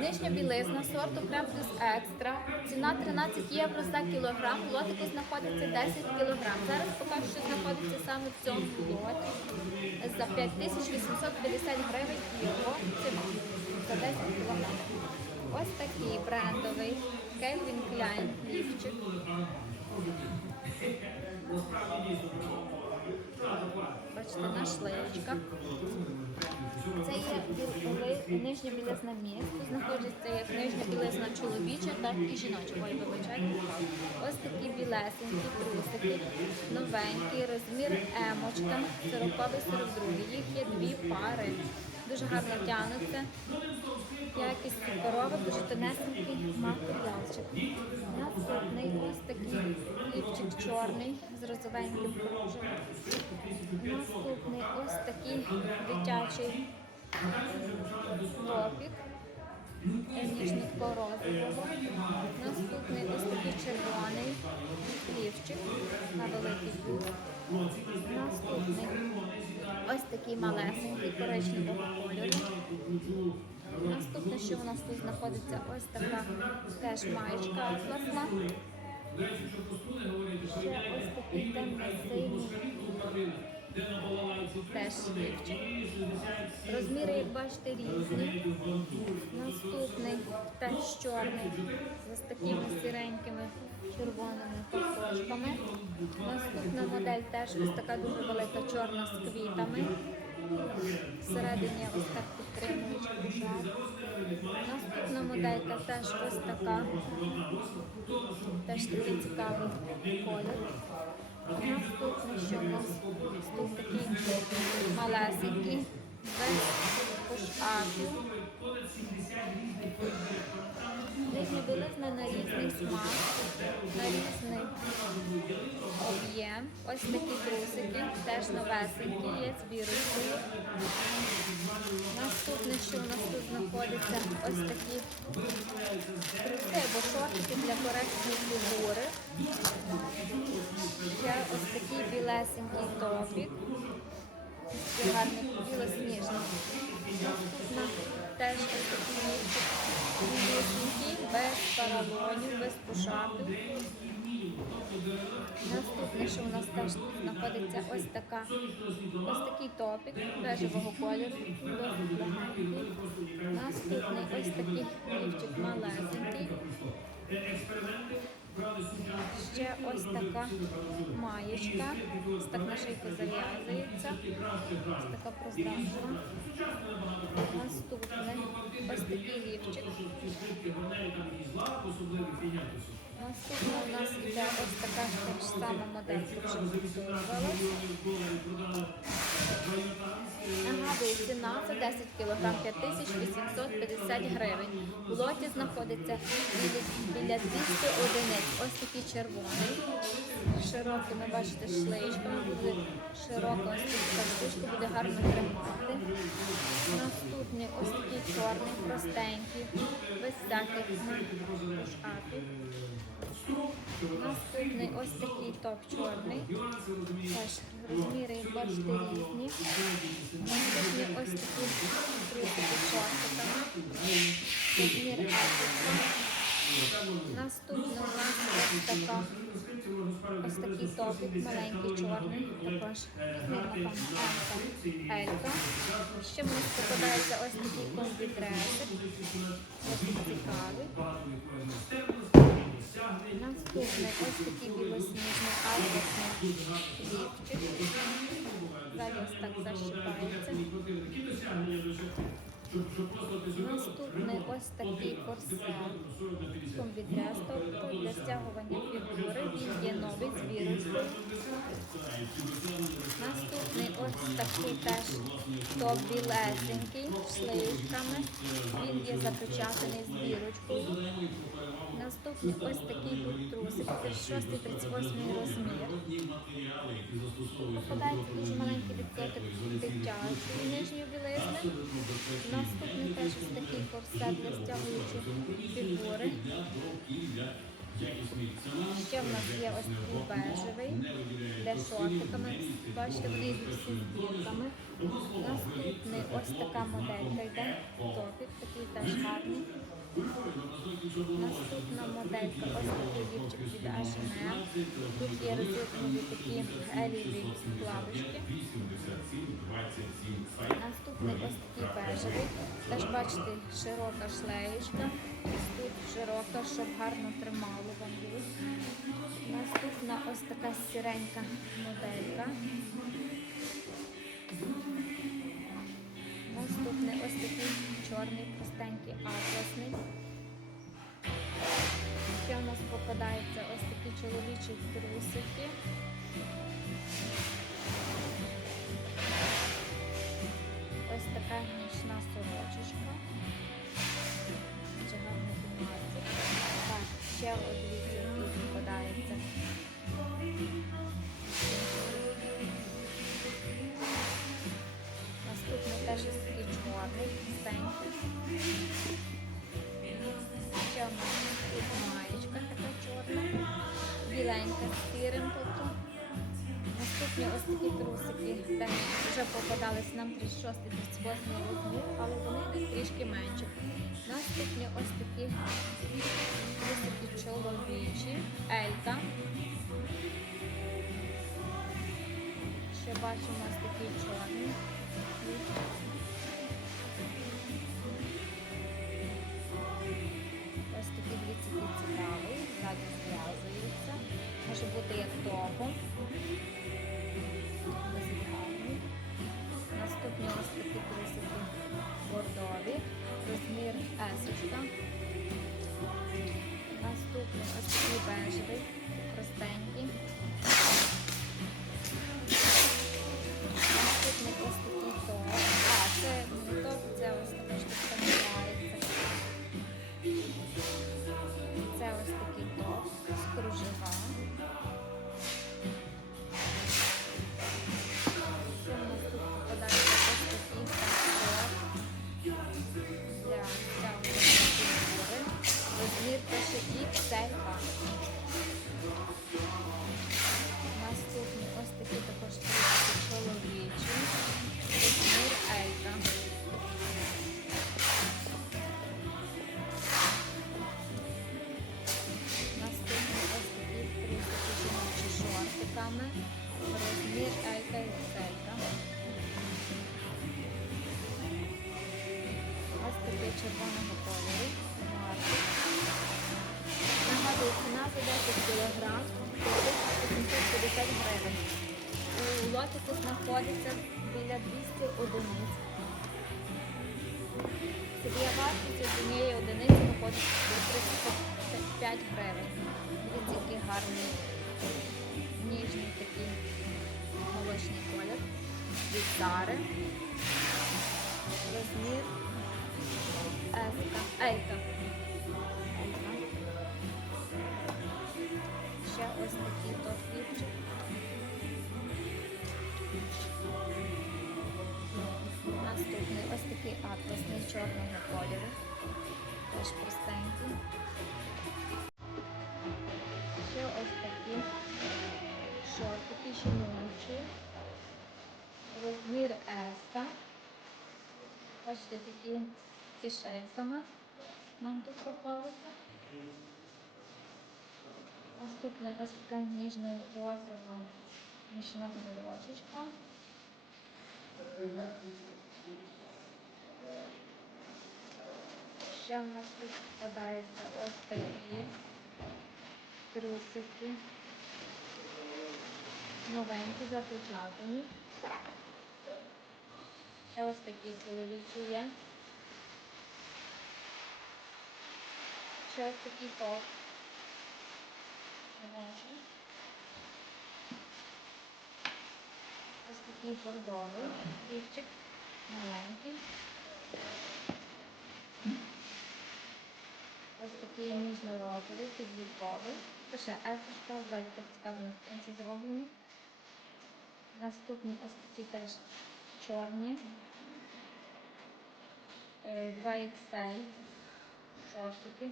Нижня білизна сорту Крем плюс екстра. Ціна 13 євро за кілограм. В лотику знаходиться 10 кілограм. Зараз покажу, що знаходиться саме в цьому лоті. За 5850 гривень його ціна за 10 кілограм. Ось такий брендовий Calvin Klein лівчик. Бачите, на шлеєчках. Це є нижня білизна міста. Знаходиться як нижня білизна чоловіча, так і жіноча. Ой, вибачайте. Ось такі білесенькі трусики, новенькі, розмір емочка, 40 42 Їх є дві пари. Дуже гарно тягнуться. Якість суперова, дуже тонесенький матеріалчик. Наступний ось такий лівчик чорний з розовеньким кружевом. Наступний ось такий дитячий топік ніжно розового. Наступний ось такий червоний лівчик на великий бюст. Наступний ось такий малесенький коричневого кольору. Наступне, що у нас тут знаходиться, ось така теж маєчка атласна. Ще ось такий темно-синій теж лівчик. Розміри, як бачите, різні. Наступний теж чорний з такими сіренькими червоними картошками. Наступна модель теж ось така дуже велика чорна з квітами. Всередині ось так підтримують кушак. Наступна моделька теж ось така. Теж такий цікавий колір. Наступний, що у нас тут такий малесенький, без Нижня білизна на різний смак, на різний об'єм. Ось такі трусики, теж новесенькі, є з бірочкою. Наступне, що у нас тут знаходиться, ось такі труси або шортики для корекції фігури. Ще ось такий білесенький топік. Гарний білосніжний. Теж. Білесенький, без паралонів, без пушапів. Наступне, що у нас теж знаходиться ось така, ось такий топік бежевого кольору, досить легенький. Наступний ось такий лівчик малесенький. Ще ось така маєчка, так на шийку зав'язується, ось така прозрачна. Наступне ось такий лівчик. Наступна у нас іде ось така ж теж сама моделька вже повторювалась. Нагадую, ціна за 10 кг 5850 гривень. У лоті знаходиться біля, біля 200 одиниць. Ось такий червоний. Широкими, бачите, шлеєчками буде широка ось така штучка, буде гарно тримати. Наступний ось такий чорний, простенький, без всяких пушкатів. Наступний ось такий топ чорний. Теж розміри, бачите, різні. Наступні ось такі трусики з шортиками. Розмір епіка. Наступна у нас ось така. Ось такий топик, маленький чорний, також розмір, напевно, Елька. Ще мені попадається ось такий комбідресик. Досить цікавий. Наступний ось такий білосніжний. Наступний ось такий корсет. Комбідрес, тобто для стягування фігури. Він є новий з вірусом. Наступний ось такий теж топ білесенький з. Він є запечатаний з бірочкою. Наступний ось такий тут трусик, 36-38 розмір. Попадається дуже маленький відсоток дитячої нижньої білизни. Наступний теж ось такий корсет для стягуючих фігури. Ще в нас є ось такий бежевий, де шортиками. Бачите, вони йдуть всі з бірками. Наступний ось така моделька йде. Топік, такий теж гарний. Наступна моделька ось такий лівчик від H&M. Тут є розірвані такі еліві плавочки. Наступний ось такий бежевий. Теж бачите, широка шлеєчка. Ось тут широка, щоб гарно тримало вам їх. Наступна ось така сіренька моделька. Наступний ось такий чорний, простенький атласний. Ще у нас попадаються ось такі чоловічі трусики. Ось така нічна сорочечка. Дуже гарний. Так, ще одні які Наступні ось такі трусики, Де вже попадались нам 36 38 розмір, але вони десь трішки менше. Наступні ось такі трусики чоловічі, Елька. Ще бачимо ось такі чорні. song. Ось червоного кольору. Нагадую, ціна за 10 кг 850 гривень. У лотику знаходиться біля 200 одиниць. Собі вартість однієї одиниці виходить до 35 гривень. Дивіться, який гарний ніжний такий молочний колір. Від. Розмір Еска. Елька. Елька. Ще ось такий топ-лівчик. Наступний ось такий атласний чорного кольору. Теж простенький. Ще ось такі шортики жіночі. Розмір еска. Бачите, такі з кишеньками нам тут попалися. Наступна ось така ніжна розова сорочечка. Ще в нас тут попадаються ось такі трусики. Новенькі, запечатані. Ще ось такі чоловічі є. Ще ось такий топ. Ось такий бордовий лівчик, маленький. Ось такий ніжно-розовий, підлітковий. Пише ефішка, так цікаво в кінці зроблені. Наступні ось такі теж чорні. Е, 2XL шортики.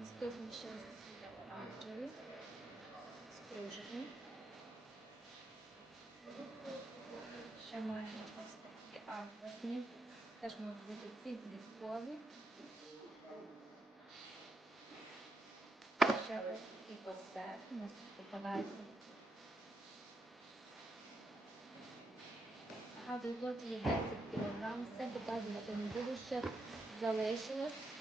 Наступні ще ось оранжеві. З кружевом. Ще маємо ось такі атласні. Теж можуть бути підліткові. Ще ось і оце у нас тут попадається. А в лоті є 10 кг, все показувати не буду, ще залишилось.